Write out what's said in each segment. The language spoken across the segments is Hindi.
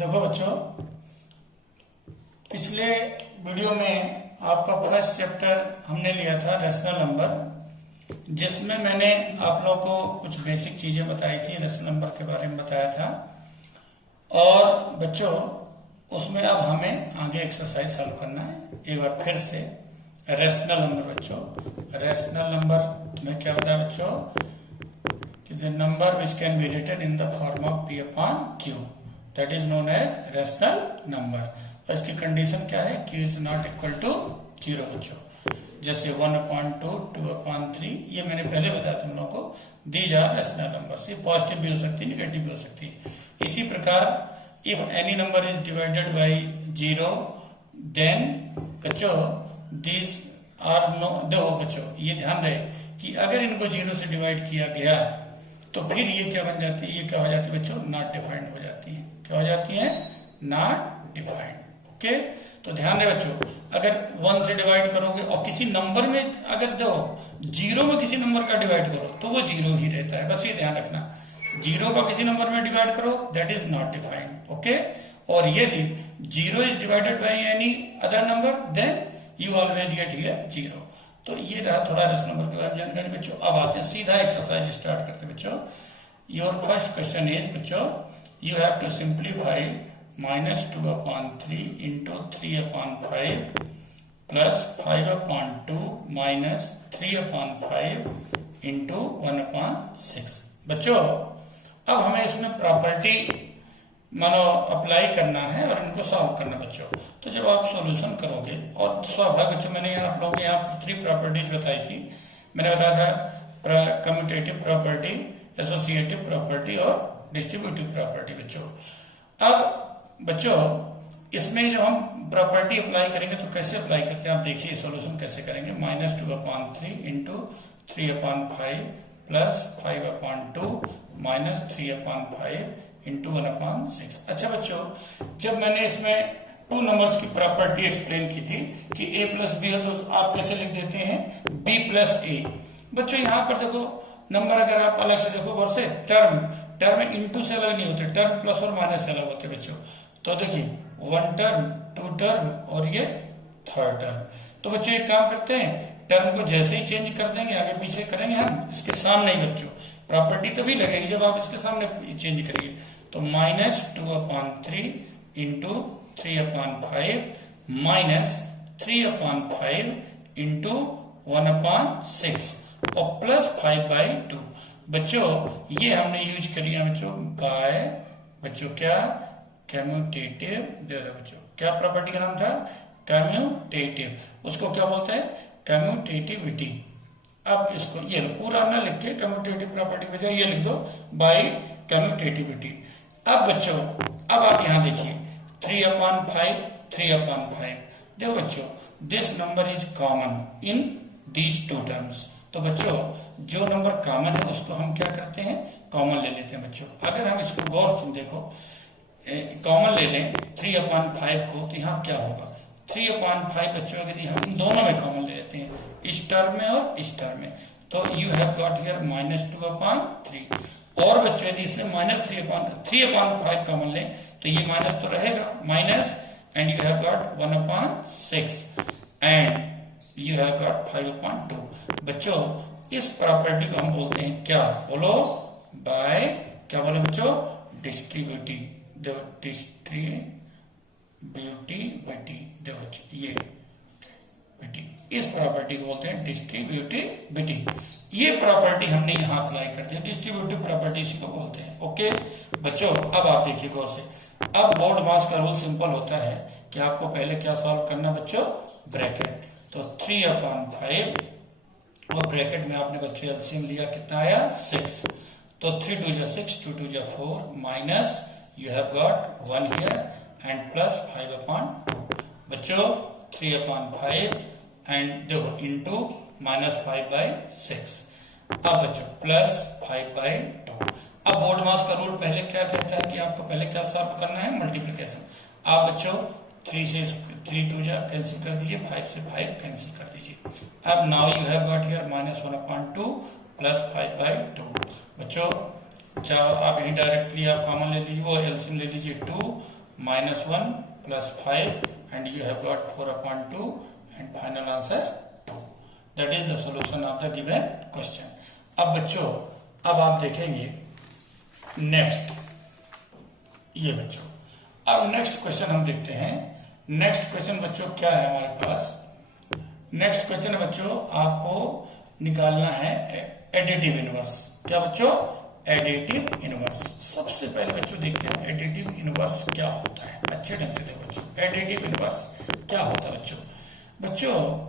देखो बच्चों, पिछले वीडियो में आपका फर्स्ट चैप्टर हमने लिया था रेशनल नंबर, जिसमें मैंने आप लोगों को कुछ बेसिक चीजें बताई थी, रेशनल नंबर के बारे में बताया था। और बच्चों उसमें अब हमें आगे एक्सरसाइज सॉल्व करना है। एक बार फिर से रेशनल नंबर बच्चों, रेशनल नंबर तुम्हें क्या बताया बच्चों कि the number which can be written in the form of p upon q, that is known as rational number. और इसकी कंडीशन क्या है, q is not equal to 0 बच्चों। जैसे 1/2, 2/3, ये मैंने पहले बताया तुम लोगों को, दीज आर रेशनल नंबर्स। ये पॉजिटिव भी हो सकती है, निगेटिव भी हो सकती है। इसी प्रकार if any number is divided by 0 then बच्चों दीज आर नो। देखो बच्चों ये ध्यान रहे कि अगर इनको 0 से डिवाइड किया गया तो फिर ये क्या बन जाती है, ये क्या हो जाती है बच्चों, नॉट डिफाइंड हो जाती है। क्या हो जाती है, नॉट डिफाइंड। ओके, तो ध्यान रहे बच्चों, अगर 1 से डिवाइड करोगे और किसी नंबर में अगर दो 0 में किसी नंबर का डिवाइड करो तो वो 0 ही रहता है, बस ये ध्यान रखना। 0 का किसी नंबर में डिवाइड करो that is not defined. Okay, और यदि 0 is divided by any other number then you always get here 0। तो ये रहा थोड़ा रेशनल नंबर के बारे में जानकारी बच्चों। अब आते हैं सीधा एक्सरसाइज स्टार्ट करते हैं बच्चों। योर फर्स्ट क्वेश्चन इज बच्चों, you have to simplify -2/3 into 3/5 plus 5/2 minus 3/5 into 1/6। बच्चों अब हमें इसमें प्रॉपर्टी मानो अप्लाई करना है और इनको सॉल्व करना बच्चों। तो जब आप सॉल्यूशन करोगे, और स्वाभाविक बच्चों मैंने यहाँ आप लोगों को यहाँ 3 प्रॉपर्टीज बताई थी। मैंने बताया था कम्यूटेटिव प्रॉपर्टी, एसोसिएटिव प्रॉपर्टी और डिस्ट्रीब्यूटिव प्रॉपर्टी बच्चों। अब बच्चों इसमें जब हम प्रॉपर्टी अप्लाई करेंगे तो कैसे अप्लाई करते हैं आप देखिए, सॉल्यूशन कैसे करेंगे। -2/3 इंटू 3/5 प्लस 5/2 माइनस 3/5 इंटू 1/6। अच्छा बच्चों, जब मैंने इसमें 2 नंबर्स की प्रॉपर्टी एक्सप्लेन की थी कि a प्लस बी है तो आप कैसे लिख देते हैं, b प्लस a। बच्चों यहाँ पर देखो नंबर अगर आप अलग से देखो गौर से, टर्म में इंटू से अलग नहीं होते, टर्म प्लस और माइनस से अलग होते बच्चों। तो देखिए 1 टर्म, 2 टर्म और ये 3rd टर्म। तो बच्चों एक काम करते हैं, टर्म को जैसे ही चेंज कर देंगे, आगे पीछे करेंगे हम, इसके सामने ही बच्चों प्रॉपर्टी तभी लगेगी जब आप इसके सामने चेंज करिए। तो -2/3 इंटू 3/5 माइनस 3/5 इंटू 1/6 और प्लस 5/2। बच्चों ये हमने यूज करी है बच्चों बाय बच्चों क्या, कम्यूटेटिव। देखो बच्चों क्या प्रॉपर्टी का नाम था, कम्यूटेटिव। उसको क्या बोलते हैं, कम्यूटेटिविटी। अब इसको ये पूरा ना लिख के कम्यूटेटिव प्रॉपर्टी की बजाय ये लिख दो बाय कम्यूटेटिविटी। अब बच्चों अब आप यहां देखिए 3/5 देखो बच्चों this number is common in these 2 terms. तो बच्चों जो नंबर कॉमन है उसको हम क्या करते हैं, कॉमन ले लेते हैं बच्चों। अगर हम इसको गौर तुम देखो कॉमन ले लें 3/5 को, तो यहाँ क्या होगा 3/5 बच्चों यदि हम इन दोनों में कॉमन ले लेते हैं, इस टर्म में और इस टर्म में, तो यू हैव गॉट हियर -2/3। और बच्चों यदि इसमें -3/5 कॉमन लें तो ये माइनस तो रहेगा minus, and you have got 1/6 and you have got 5/2। बच्चों इस प्रॉपर्टी को हम बोलते हैं क्या, बोलो बाय क्या बोले बच्चों, डिस्ट्रीब्यूटिव। देखो ये बेटी, इस प्रॉपर्टी को बोलते हैं डिस्ट्रीब्यूटिविटी। ये प्रॉपर्टी हमने यहां अप्लाई कर दी, डिस्ट्रीब्यूटिव प्रॉपर्टी इसी को बोलते हैं। ओके बच्चों अब आप देखिए गौर से, अब बोर्ड मास का रूल सिंपल होता है कि आपको पहले क्या सॉल्व करना बच्चों, ब्रैकेट। तो 3/5 और ब्रैकेट में आपने बच्चों एलसीएम लिया, कितना आया 6। तो 3 2 6, 2 2 4 minus you have got 1 here and plus 5/2 बच्चों 3/5 एंड देखो इंटू -5/6। अब बच्चों प्लस 5/2। अब बोर्ड मास का रूल पहले क्या कहता है कि आपको पहले क्या सॉल्व करना है, मल्टीप्लिकेशन। आप बच्चों 3 से 3 2 कैंसिल कर दीजिए, 5 से 5 कैंसिल कर दीजिए। अब now you have got here -1/2 plus 5/2। बच्चों चाहो आप यही डायरेक्टली आप कॉमन ले लीजिए, वो एलसीएम ले लीजिए 2 -1 + 5 and you have got 4/2 and final answer 2. That is the solution of the given question. अब बच्चों अब आप देखेंगे नेक्स्ट, ये बच्चों अब नेक्स्ट क्वेश्चन हम देखते हैं। नेक्स्ट क्वेश्चन बच्चों क्या है हमारे पास? नेक्स्ट क्वेश्चन बच्चों आपको निकालना है एडिटिव इनवर्स। क्या बच्चों? Additive inverse. सबसे पहले बच्चों देखते हैं एडिटिव इनवर्स क्या होता है। अच्छे ढंग से देखो बच्चों, एडिटिव इनवर्स क्या होता है बच्चों। बच्चों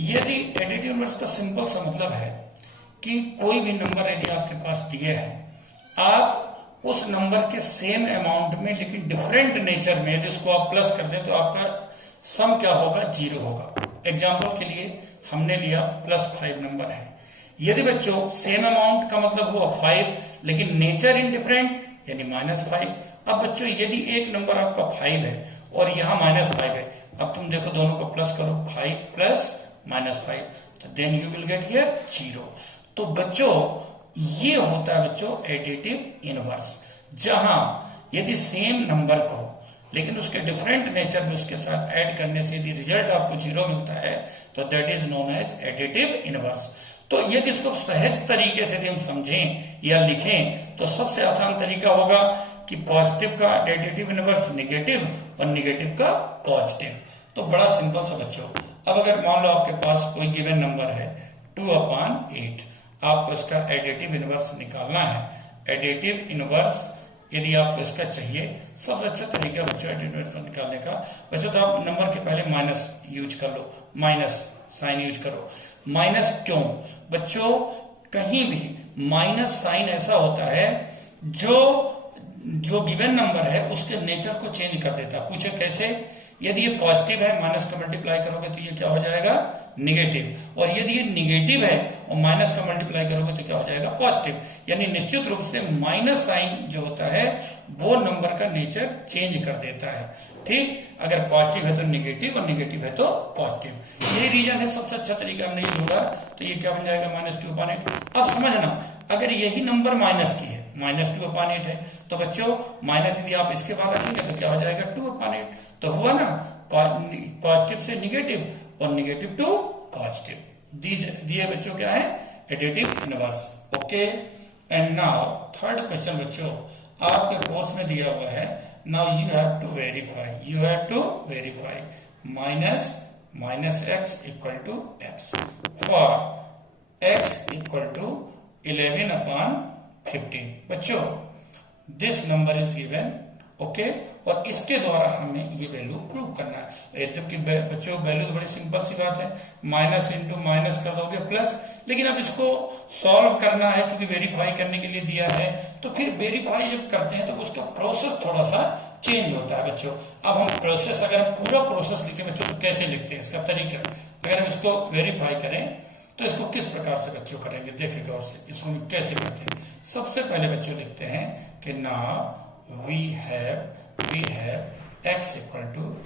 यदि एडिटिव इनवर्स का सिंपल सा मतलब है कि कोई भी नंबर यदि आपके पास दिए है, आप उस नंबर के सेम अमाउंट में लेकिन डिफरेंट नेचर में यदि उसको आप प्लस कर दें तो आपका सम क्या होगा? 0 होगा। एग्जाम्पल के लिए हमने लिया +5 नंबर है। यदि बच्चों सेम अमाउंट का मतलब हुआ 5 लेकिन नेचर इन डिफरेंट यानी -5। अब बच्चों यदि एक नंबर आपका 5 है और यहाँ -5 है, अब तुम देखो दोनों को प्लस करो, 5 + -5 तो then you will get here 0। तो बच्चों ये होता है बच्चों एडिटिव इनवर्स, जहां यदि सेम नंबर को लेकिन उसके डिफरेंट नेचर में उसके साथ ऐड करने से यदि रिजल्ट आपको 0 मिलता है तो that is known as additive inverse. तो यदि इसको सहज तरीके से यदि हम समझें या लिखें तो सबसे आसान तरीका होगा कि पॉजिटिव का एडिटिव इनवर्स नेगेटिव और नेगेटिव का पॉजिटिव। तो बड़ा सिंपल सा बच्चों। अब अगर मान लो आपके पास कोई गिवन नंबर है 2/8, आपको इसका एडिटिव इनवर्स निकालना है। एडिटिव इनवर्स यदि आपको इसका चाहिए, सबसे अच्छा तरीका बच्चों एडिटिव इनवर्स निकालने का, वैसे तो आप नंबर के पहले माइनस यूज कर लो, माइनस साइन यूज करो। माइनस क्यों बच्चों? कहीं भी माइनस साइन ऐसा होता है जो गिवन नंबर है उसके नेचर को चेंज कर देता है। पूछे कैसे? यदि ये पॉजिटिव है माइनस का मल्टीप्लाई करोगे तो ये क्या हो जाएगा? निगेटिव। और यदि ये निगेटिव है और माइनस का मल्टीप्लाई करोगे तो क्या हो जाएगा? पॉजिटिव। यानी निश्चित रूप से माइनस साइन जो होता है वो नंबर का नेचर चेंज कर देता है। ठीक, अगर पॉजिटिव है तो निगेटिव और निगेटिव है तो पॉजिटिव। यही रीजन है, सबसे अच्छा तरीका हमने ये ढूंढा। तो ये क्या बन जाएगा? -2/8। अब समझना, अगर यही नंबर माइनस की है, -2/8 है, तो बच्चों माइनस यदि आप इसके बाद रखेंगे तो क्या हो जाएगा? 2/8। तो हुआ ना, पॉजिटिव से निगेटिव और निगेटिव टू पॉजिटिव। दिए बच्चों क्या है? Additive inverse. Okay, and now third question बच्चों आपके कोर्स में दिया हुआ है। Now you have to verify minus x = x for x = 11/15। बच्चों this number is given. Okay, और इसके द्वारा हमें ये वैल्यू प्रूव करना है। जबकि बच्चों वैल्यू तो बड़ी सिंपल सी बात है, माइनस इंटू माइनस कर दोगे प्लस। लेकिन अब इसको सॉल्व करना है क्योंकि वेरीफाई करने के लिए दिया है, तो फिर वेरीफाई जब करते हैं तो उसका प्रोसेस थोड़ा सा चेंज होता है बच्चों। अब हम प्रोसेस, अगर हम पूरा प्रोसेस लिखे बच्चों तो कैसे लिखते हैं इसका तरीका, अगर हम इसको वेरीफाई करें तो इसको किस प्रकार से बच्चों करेंगे, देखिएगा और से इसको कैसे करते हैं। सबसे पहले बच्चों लिखते हैं कि नाउ we have x =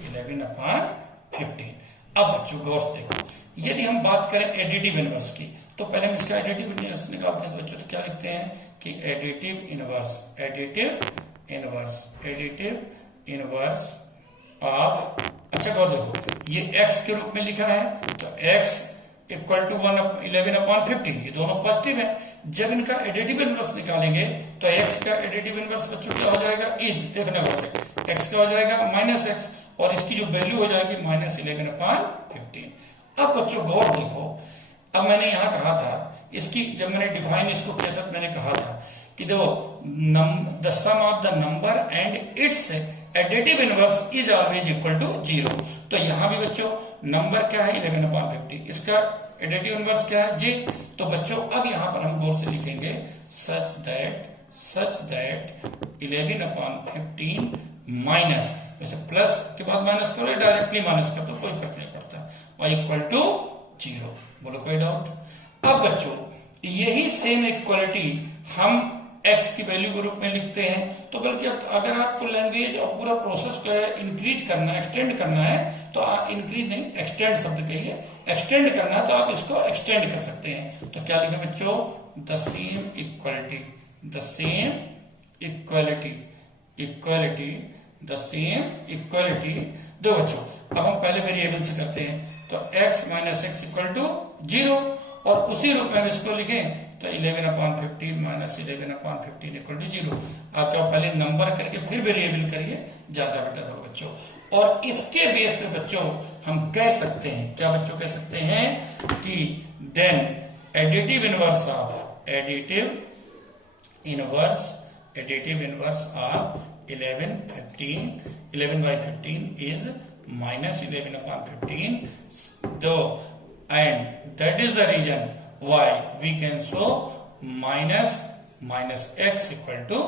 11/15। अब बच्चों गौर से देखो, यदि हम बात करें एडिटिव इनवर्स की तो पहले हम इसका एडिटिव इनवर्स निकालते हैं। तो बच्चों तो क्या लिखते हैं कि एडिटिव इनवर्स ऑफ, अच्छा गौर देखो, ये x के रूप में लिखा है तो x = 11/15, ये दोनों पॉजिटिव है। जब इनका एडिटिव इनवर्स निकालेंगे तो x का एडिटिव इनवर्स बच्चों क्या हो जाएगा? इज, देखना वैसे x का हो जाएगा -x और इसकी जो वैल्यू हो जाएगी -11/15। अब बच्चों गौर देखो, अब मैंने यहां कहा था इसकी, जब मैंने डिफाइन इसको किया था मैंने कहा था कि देखो the sum of the number and its additive inverse is always equal to 0। तो यहां भी बच्चों नंबर क्या है? 11/15, इसका एडिटिव इनवर्स क्या है? j। तो बच्चों अब यहां पर हम गौर से लिखेंगे सच दैट 11/15 माइनस, वैसे प्लस के बाद माइनस करो या डायरेक्टली माइनस कर दो, कोई फर्क नहीं पड़ता, y = 0। बोलो कोई डाउट? अब बच्चों यही सेम इक्वलिटी हम x की वैल्यू के रूप में लिखते हैं। तो बल्कि अगर आपको लैंग्वेज और पूरा प्रोसेस को इंक्रीज करना है, एक्सटेंड करना है, तो इंक्रीज नहीं, एक्सटेंड शब्द कहिए, एक्सटेंड करना है तो आप इसको एक्सटेंड कर सकते हैं। तो क्या लिखें बच्चों? The same equality the same equality. दो बच्चों, अब हम पहले वेरिएबल से करते हैं, तो x minus x equal to 0, और उसी रूप में हम इसको लिखें तो 11/15 माइनस 11/15 इक्वल टू 0। आप चाहो पहले नंबर करके फिर वेरिएबल करिए, ज्यादा बेटर होगा बच्चों। और इसके बेस पे बच्चों हम कह सकते हैं, क्या बच्चों कह सकते हैं कि then additive inverse of additive inverse of 11/15 is minus 11/15, though, and that is the reason why we can show minus x equal to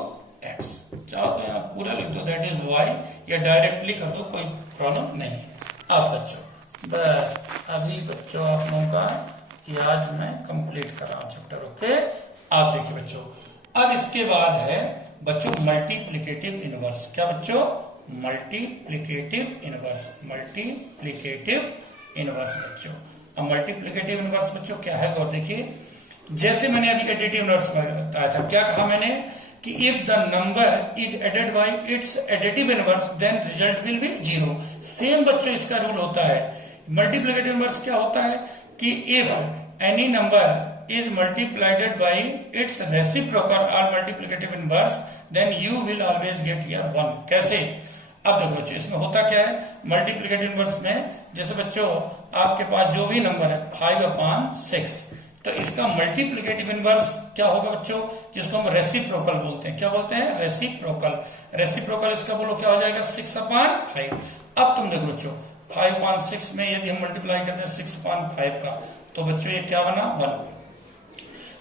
x। चाहो तो यहाँ पूरा लिख दो that is why, या डायरेक्टली कर दो, कोई प्रॉब्लम नहीं। अब बच्चों बस अभी बच्चों आप लोगों का ये आज मैं कंप्लीट कर रहा हूं चैप्टर। ओके, आप देखिए बच्चों, अब इसके बाद है बच्चों मल्टीप्लिकेटिव इनवर्स। क्या बच्चों? मल्टीप्लिकेटिव इनवर्स बच्चों। अब मल्टीप्लिकेटिव इनवर्स बच्चों क्या है, और देखिए, जैसे मैंने अभी एडिटिव इनवर्स में बताया था, क्या कहा मैंने कि if the number is added by its additive inverse then result will be 0। Same बच्चों इसका रूल होता है। मल्टीप्लिकेटिव इनवर्स क्या होता है कि if any number is multiplied by its reciprocal or multiplicative inverse then you will always get here 1। कैसे? अब देखो बच्चों, इसमें होता क्या है मल्टीप्लिकेटिव इनवर्स में, जैसे बच्चों आपके पास जो भी नंबर है 5/6, तो इसका मल्टीप्लिकेटिव इनवर्स क्या होगा बच्चों, जिसको हम रेसिप्रोकल बोलते हैं। क्या बोलते हैं? रेसिप्रोकल इसका बोलो क्या हो जाएगा? 6/5। अब तुम देखो बच्चों, 5/6 में यदि हम मल्टीप्लाई करते हैं 6/5 का, तो बच्चों ये क्या बना? 1।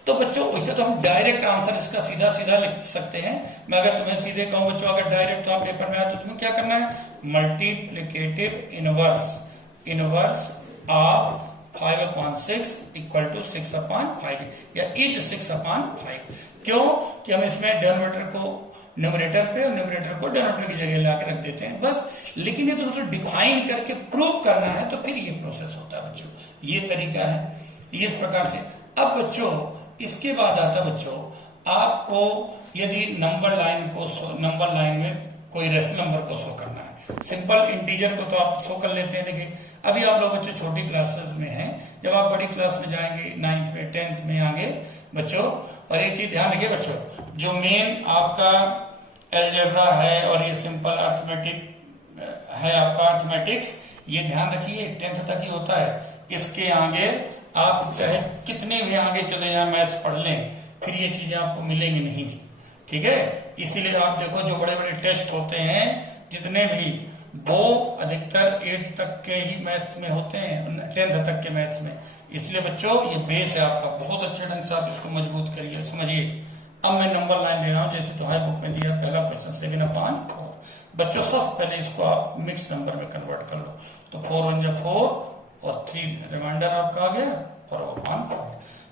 तो बच्चों इसे तो हम डायरेक्ट आंसर इसका सीधा सीधा लिख सकते हैं। मैं अगर तुम्हें सीधे कहूं बच्चों, अगर डायरेक्ट तो आप पेपर में आए तो तुम्हें क्या करना है? Multiplicative inverse of 5/6 equal to 6/5, या इज 6/5। क्यों कि हम इसमें डिनोमिनेटर को न्यूमरेटर पे और न्यूमरेटर को डिनोमिनेटर की जगह लाकर रख देते हैं बस। लेकिन ये तो उसे डिफाइन करके प्रूव करना है, तो फिर ये प्रोसेस होता है बच्चों। ये तरीका है, इस प्रकार से। अब बच्चों इसके बाद आता बच्चों, आपको यदि नंबर लाइन में कोई रेशनल नंबर को शो करना है, सिंपल इंटीजर को तो आप शो कर लेते हैं। देखिए अभी आप लोग बच्चों छोटी क्लासेस में हैं, जब आप बड़ी क्लास में जाएंगे 9th में 10th में आगे बच्चों, और एक चीज ध्यान रखिए बच्चों, जो मेन आपका एलजेब्रा है और ये सिंपल अर्थमेटिक है आपका अर्थमेटिक्स, ये ध्यान रखिए 10th तक ही होता है। इसके आगे आप चाहे कितने भी आगे चले जाए मैथ्स पढ़ लें, फिर ये चीजें आपको मिलेंगी नहीं। ठीक है, इसीलिए आप देखो जो बड़े बड़े टेस्ट होते हैं जितने भी, वो अधिकतर 8th तक के ही मैथ्स में होते हैं, 10th तक के मैथ्स में। इसलिए बच्चों ये बेस है आपका, बहुत अच्छे ढंग से आप इसको मजबूत करिए। समझिए, अब मैं नंबर लाइन ले रहा हूं, जैसे तुम्हारी बुक में दिया पहला क्वेश्चन 7/4। बच्चों सबसे पहले इसको आप मिक्स नंबर में कन्वर्ट कर लो, तो 4 1 4 और 3 रिमाइंडर आपका आ गया, और 1/4।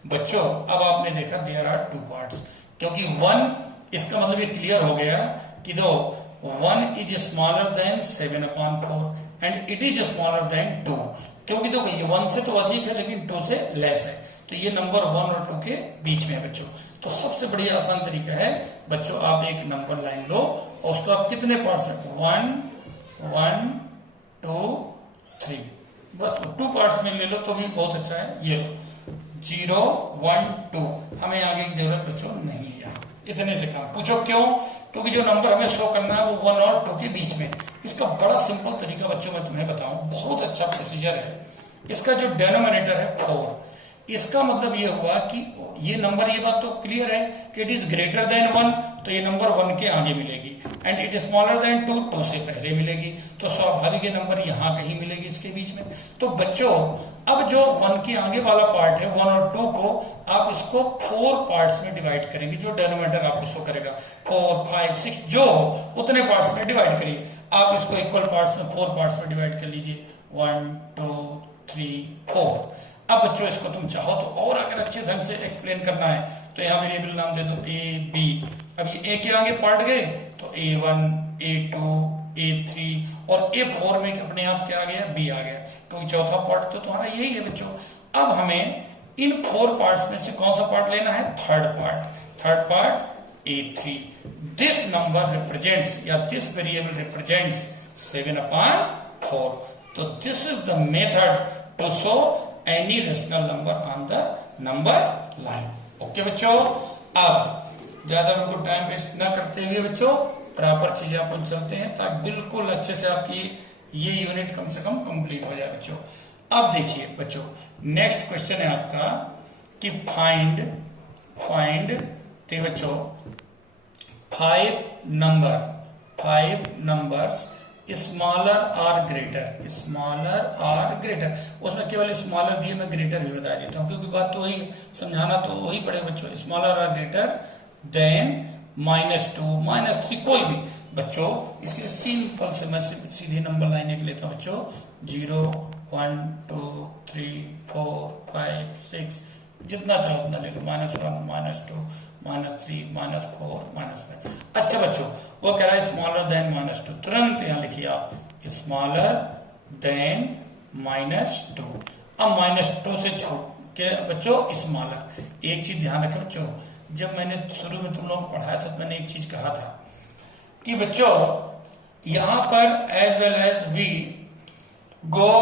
बच्चों अब आपने देखा देयर आर 2 पार्ट्स, क्योंकि 1 इसका मतलब ये क्लियर हो गया कि दो 1 is smaller than 7/4 and it is smaller than 2। क्योंकि देखो ये 1 से तो अधिक है लेकिन 2 से लेस है, तो ये नंबर 1 और 2 के बीच में है बच्चों। तो सबसे बढ़िया आसान तरीका है बच्चों, आप एक नंबर लाइन लो और उसको आप कितने पार्ट्स में, 1 1 2 3, बस 2 पार्ट्स में ले लो तो भी बहुत अच्छा है। ये लो 0 1 2, हमें आगे की जरूरत बच्चों नहीं है, यहाँ इतने से काम। पूछो क्यों? क्योंकि जो नंबर हमें शो करना है वो 1 और 2 के बीच में। इसका बड़ा सिंपल तरीका बच्चों मैं तुम्हें बताऊं, बहुत अच्छा प्रोसीजर है। इसका जो डिनोमिनेटर है 4, इसका मतलब ये हुआ कि ये नंबर, ये बात तो क्लियर है कि इट इज ग्रेटर देन 1, तो ये नंबर 1 के आगे मिलेगी, and it is smaller than 2, 2 से पहले मिलेगी, तो स्वाभाविक नंबर यहाँ कहीं मिलेगी इसके बीच में। तो बच्चों अब जो 1 के आगे वाला पार्ट है 1 और 2 को आप इसको 4 पार्ट्स में डिवाइड करेंगे, जो डिनोमिनेटर आपको शो करेगा 4 5 6 जो उतने पार्ट्स में डिवाइड करिए। आप इसको इक्वल पार्ट्स में 4 पार्ट्स में डिवाइड कर लीजिए, 1 2 3 4। अब बच्चों इसको तुम चाहो तो और अगर अच्छे ढंग से एक्सप्लेन करना है तो यहाँ वेरिएबल नाम दे दो A B। अब ये A के आगे पार्ट गए तो A1 A2 A3 और A4 में अपने आप क्या आ गया, B आ गया, क्योंकि चौथा पार्ट तो तुम्हारा यही है बच्चों। अब हमें इन 4 पार्ट्स में से कौन सा पार्ट लेना है, third part A3. This number represents या this variable represents 7/4. So this is the method to show any rational number on the number line. Okay बच्चों, अब ज्यादा उनको टाइम वेस्ट ना करते हुए बच्चों प्रॉपर चीजें अपन चलते हैं ताकि बिल्कुल अच्छे से आपकी ये यूनिट कम से कम कंप्लीट हो जाए बच्चों। अब देखिए बच्चों, नेक्स्ट क्वेश्चन है आपका कि फाइंड ते बच्चों 5 नंबर्स स्मॉलर और ग्रेटर, उसमें केवल स्मॉलर दिए, मैं ग्रेटर भी बता देता हूं क्योंकि बात तो वही समझाना तो वही पड़ेगा बच्चों। स्मॉलर और ग्रेटर देन -2 -3 कोई भी बच्चों। इसके सिंपल से मैं सीधी नंबर लाइन एक लेता हूं बच्चों, 0 1 2 3 4 5 6 जितना चाहो उतना ले लो, -1 -2 -3 -4 -5। अच्छा बच्चों, वो कह रहा है स्मॉलर देन -2, तुरंत यहां लिखिए आप स्मॉलर देन -2। अब -2 से छोड़ के बच्चों स्मॉलर। एक चीज ध्यान रखें बच्चों, जब मैंने शुरू में तुम लोगों को पढ़ाया था तो मैंने एक चीज कहा था कि बच्चों यहां पर as well as we go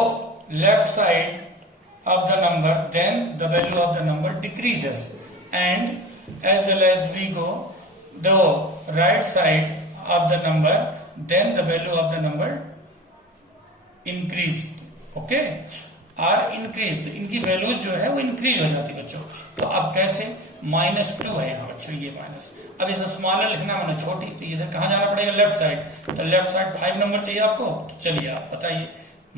left side of the number, then the value of the number decreases, and as well as we go the right side of the number, then the value of the number increased, okay, or increased, इनकी वैल्यूज जो है वो इंक्रीज हो जाती है बच्चों। तो अब कैसे, -2 है यहाँ बच्चों, ये माइनस। अब इसे स्मॉलर लिखना है छोटी, तो इधर कहाँ जाना पड़ेगा, लेफ्ट साइड। तो लेफ्ट साइड 5 नंबर चाहिए आपको, तो चलिए आप बताइए,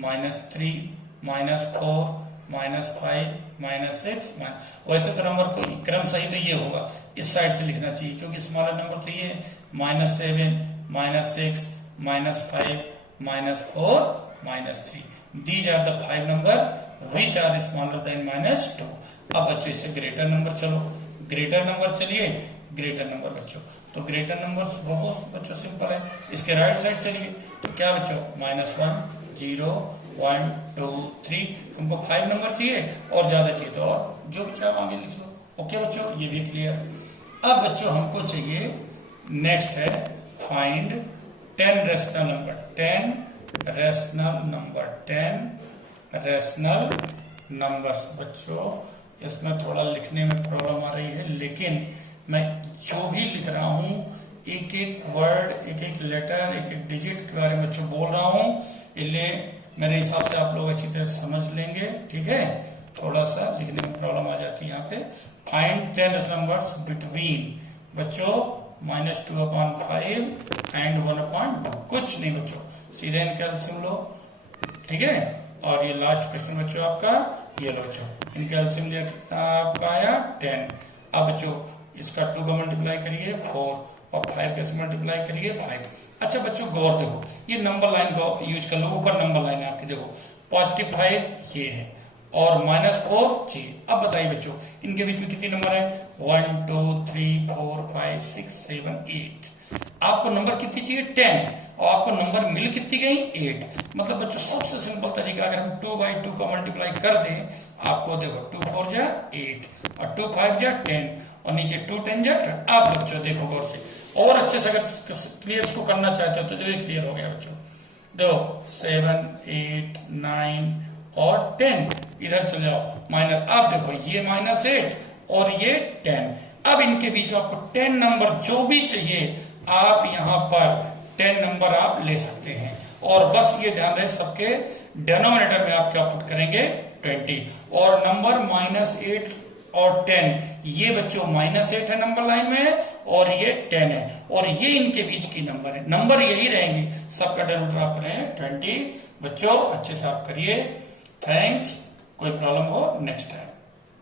-3 -4 -5 -6 वैसे तो नंबर को क्रम सही तो ये होगा, इस साइड से लिखना चाहिए क्योंकि स्मॉलर नंबर तो ये -7 -6 -5 -4 -3 these are the 5 number which are smaller than -2। अब बच्चों इससे ग्रेटर नंबर, चलो ग्रेटर नंबर, चलिए ग्रेटर नंबर बच्चों। तो ग्रेटर नंबर बहुत बच्चों सिंपल है, इसके राइट साइड चलिए, तो क्या बच्चों -1 0 1 2 3, हमको 5 नंबर चाहिए और ज्यादा चाहिए तो और जो भी चाहे आगे लिख लो। ओके बच्चों, ये भी क्लियर। अब बच्चों हमको चाहिए नेक्स्ट है find 10 rational number, 10 rational numbers. बच्चों इसमें थोड़ा लिखने में प्रॉब्लम आ रही है, लेकिन मैं जो भी लिख रहा हूं एक एक वर्ड, एक एक लेटर, एक एक डिजिट के बारे में बच्चों बोल रहा हूं, इसलिए मेरे हिसाब से आप लोग अच्छी तरह समझ लेंगे, ठीक है। थोड़ा सा लिखने में प्रॉब्लम आ जाती है यहाँ पे। फाइंड 10 नंबर्स बिटवीन बच्चों -2/5 एंड 1/2, कुछ नहीं बच्चों, सीधे इनका एलसीएम लो, ठीक है। और ये लास्ट क्वेश्चन बच्चों आपका ये लो बच्चों, इनका एलसीएम लिया कितना आपका आया 10। अब बच्चों इसका 2 का मल्टीप्लाई करिए 4 और 5 का मल्टीप्लाई करिए 5। अच्छा बच्चों गौर देखो, ये नंबर लाइन को यूज कर लो, ऊपर नंबर लाइन है आपकी, देखो +5 ये है और -4 चाहिए। अब बताइए बच्चों इनके बीच में कितने नंबर है, 1 2 3 4 5 6 7 8। आपको नंबर कितनी चाहिए 10 और आपको नंबर मिल कितनी गई 8। मतलब बच्चों सबसे सिंपल तरीका, अगर हम 2/2 का मल्टीप्लाई कर दें, आपको देखो 2 4 जा 8 और 2 5 जा 10 और नीचे 2 10 जा 12। अब बच्चों देखो गौर से, और अच्छे से अगर क्लियर इसको करना चाहते हो तो जो ये क्लियर हो गया बच्चों, दो 7 8 9 और 10 इधर चले जाओ माइनस। अब देखो ये -8 और ये 10। अब इनके बीच में आपको 10 नंबर जो भी चाहिए आप यहाँ पर 10 नंबर आप ले सकते हैं, और बस ये ध्यान रहे सबके डिनोमिनेटर में आप क्या पुट करेंगे 20। और नंबर -8 और 10 ये बच्चों -8 है नंबर लाइन में और ये 10 है, और ये इनके बीच की नंबर है, नंबर यही रहेंगे, सबका डिनोमिनेटर आप करें 20। बच्चों अच्छे से आप करिए, थैंक्स। कोई प्रॉब्लम हो नेक्स्ट टाइम।